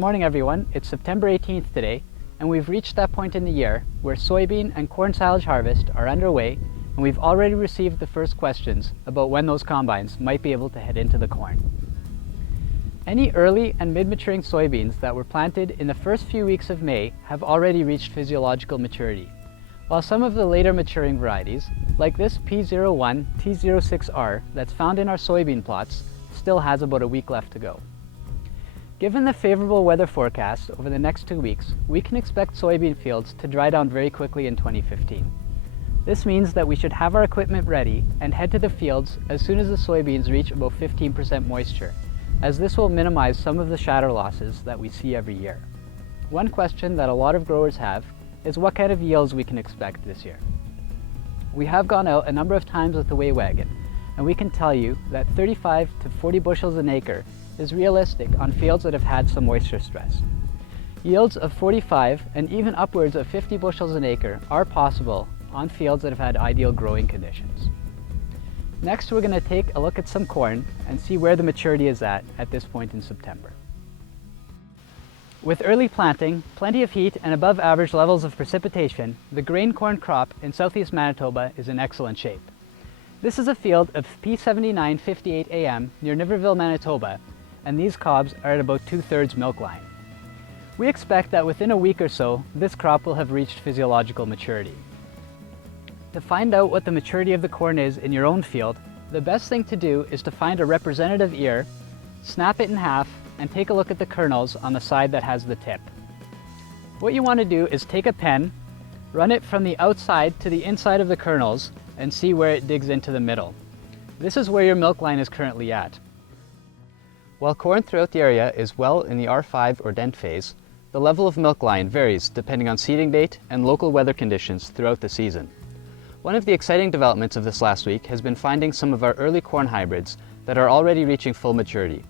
morning everyone, it's September 18th today, and we've reached that point in the year where soybean and corn silage harvest are underway, and we've already received the first questions about when those combines might be able to head into the corn. Any early and mid-maturing soybeans that were planted in the first few weeks of May have already reached physiological maturity, while some of the later maturing varieties, like this P01 T06R that's found in our soybean plots, still has about a week left to go. Given the favorable weather forecast over the next 2 weeks, we can expect soybean fields to dry down very quickly in 2015. This means that we should have our equipment ready and head to the fields as soon as the soybeans reach about 15% moisture, as this will minimize some of the shatter losses that we see every year. One question that a lot of growers have is what kind of yields we can expect this year. We have gone out a number of times with the weigh wagon, and we can tell you that 35 to 40 bushels an acre is realistic on fields that have had some moisture stress. Yields of 45 and even upwards of 50 bushels an acre are possible on fields that have had ideal growing conditions. Next, we're going to take a look at some corn and see where the maturity is at this point in September. With early planting, plenty of heat and above average levels of precipitation, the grain corn crop in southeast Manitoba is in excellent shape. This is a field of P7958 AM near Niverville, Manitoba, and these cobs are at about 2/3 milk line. We expect that within a week or so, this crop will have reached physiological maturity. To find out what the maturity of the corn is in your own field, the best thing to do is to find a representative ear, snap it in half, and take a look at the kernels on the side that has the tip. What you want to do is take a pen, run it from the outside to the inside of the kernels, and see where it digs into the middle. This is where your milk line is currently at. While corn throughout the area is well in the R5 or dent phase, the level of milk line varies depending on seeding date and local weather conditions throughout the season. One of the exciting developments of this last week has been finding some of our early corn hybrids that are already reaching full maturity.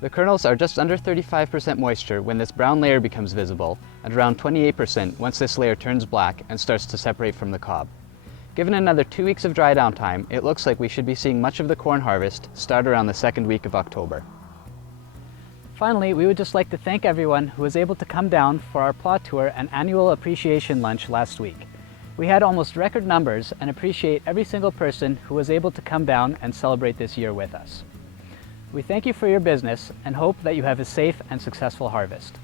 The kernels are just under 35% moisture when this brown layer becomes visible, and around 28% once this layer turns black and starts to separate from the cob. Given another 2 weeks of dry down time, it looks like we should be seeing much of the corn harvest start around the second week of October. Finally, we would just like to thank everyone who was able to come down for our plot tour and annual appreciation lunch last week. We had almost record numbers and appreciate every single person who was able to come down and celebrate this year with us. We thank you for your business and hope that you have a safe and successful harvest.